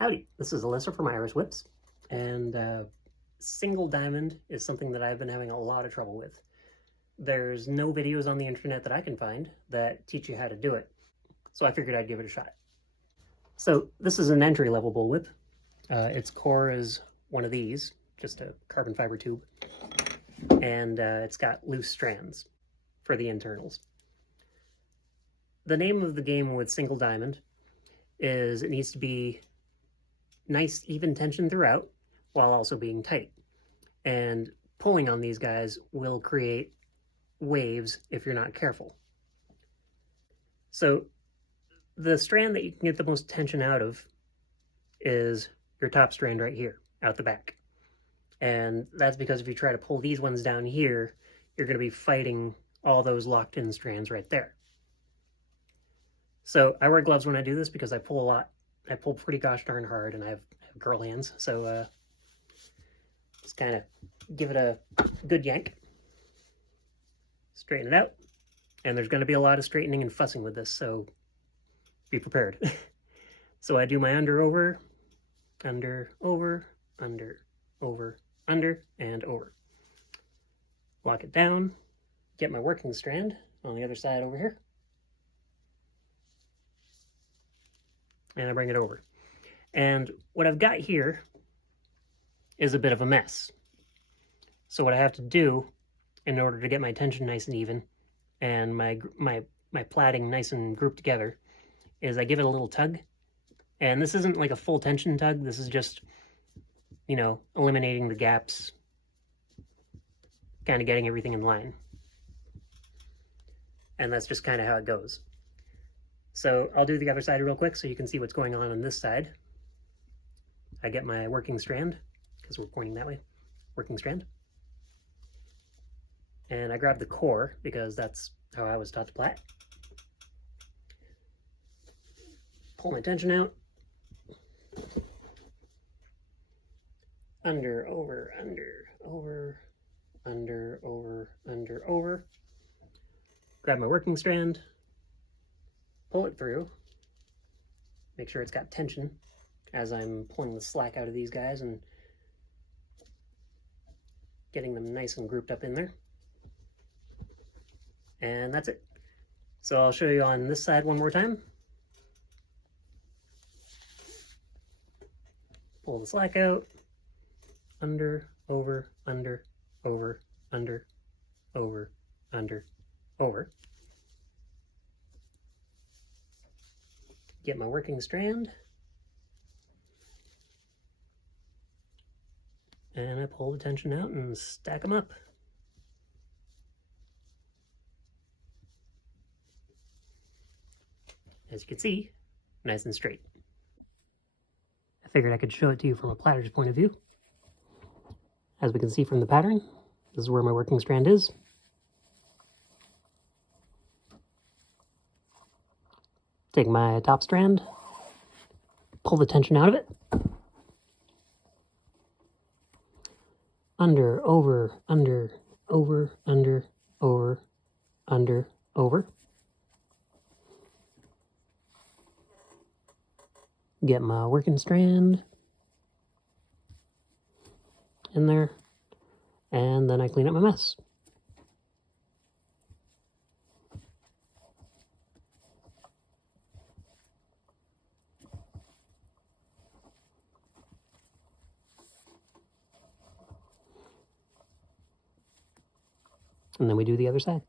Howdy, this is Alyssa from Iris Whips, and single diamond is something that I've been having a lot of trouble with. There's no videos on the internet that I can find that teach you how to do it, so I figured I'd give it a shot. So this is an entry level bullwhip. Its core is one of these, just a carbon fiber tube, and it's got loose strands for the internals. The name of the game with single diamond is it needs to be nice even tension throughout while also being tight, and pulling on these guys will create waves if you're not careful. So the strand that you can get the most tension out of is your top strand right here out the back, and that's because if you try to pull these ones down here, you're going to be fighting all those locked in strands right there. So I wear gloves when I do this because I pull a lot. I pull pretty gosh darn hard, and I have girl hands, so just kind of give it a good yank, straighten it out, and there's going to be a lot of straightening and fussing with this, so be prepared. So I do my under, over, under, over, under, over, under, and over. Lock it down, get my working strand on the other side over here, and I bring it over. And what I've got here is a bit of a mess. So what I have to do in order to get my tension nice and even and my plaiting nice and grouped together is I give it a little tug. And this isn't like a full tension tug. This is just, you know, eliminating the gaps, kind of getting everything in line. And that's just kind of how it goes. So I'll do the other side real quick so you can see what's going on this side. I get my working strand, because we're pointing that way, working strand. And I grab the core, because that's how I was taught to plait. Pull my tension out. Under, over, under, over, under, over, under, over. Grab my working strand. Pull it through. Make sure it's got tension as I'm pulling the slack out of these guys and getting them nice and grouped up in there. And that's it. So I'll show you on this side one more time. Pull the slack out. Under, over, under, over, under, over, under, over. Get my working strand. And I pull the tension out and stack them up. As you can see, nice and straight. I figured I could show it to you from a plaiter's point of view. As we can see from the pattern, this is where my working strand is. Take my top strand, pull the tension out of it. Under, over, under, over, under, over, under, over. Get my working strand in there, and then I clean up my mess. And then we do the other side.